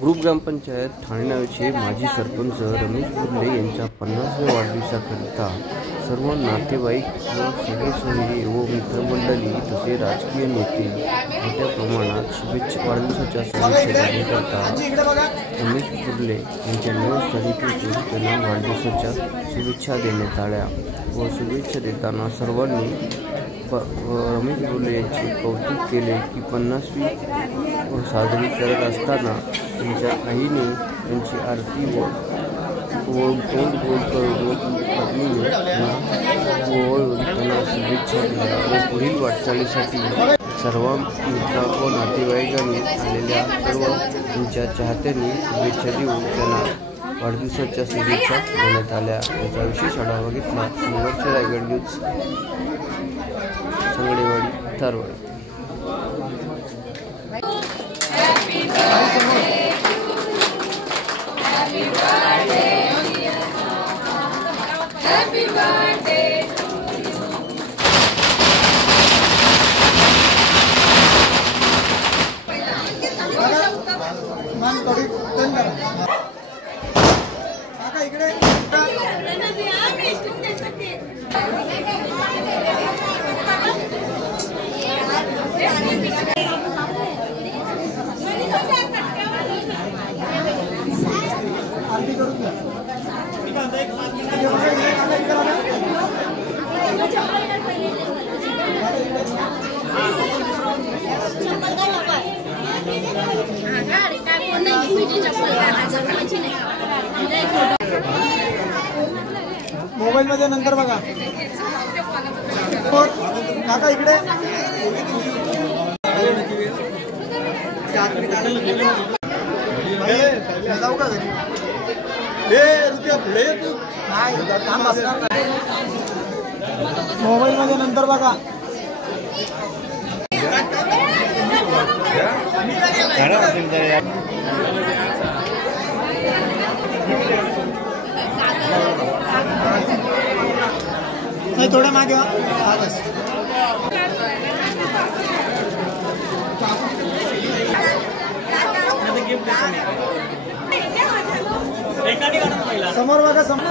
Group ग्रामपंचायत ठाणे नावेचे माजी सरपंच रमेश बुर्ले यांच्या 50व्या वाढदिवसाकरिता सर्व नातेवाईक व सगळे सोयरे व मित्रमंडळी तसे राजकीय नेते मोठ्या प्रमाणात वाढदिवसाच्या शुभेच्छा देण्याकरता रमेश बुर्ले यांच्या निवासस्थानी पोहोचून त्यांना वाढदिवसाच्या शुभेच्छा देण्यात आल्या व शुभेच्छा देताना सर्वांनी रमेश बुर्ले यांचे कौतुक केले की 50वी साजरी करत असताना त्यांच्या आईने त्यांची आरती व तोंड गोड करून पत्नीने त्यांना शुभेच्छा दिल्या व पुढील वाटचालीसाठी सर्व मित्र व नातेवाईकांनी आलेल्या सर्व त्यांच्या चाहत्यांनी शुभेच्छा देऊन त्यांना वाढदिवसाच्या शुभेच्छा देण्यात आल्या। याचा विशेष आढावा घेतला संघर्ष रायगड न्यूज संगडेवाडी धारवाड। मोबाईल मध्ये नंतर बघा काका इकडे जाऊ का घरी मोबाईल मध्ये नंतर बघा नाही थोडं मागे समोर बघा समोर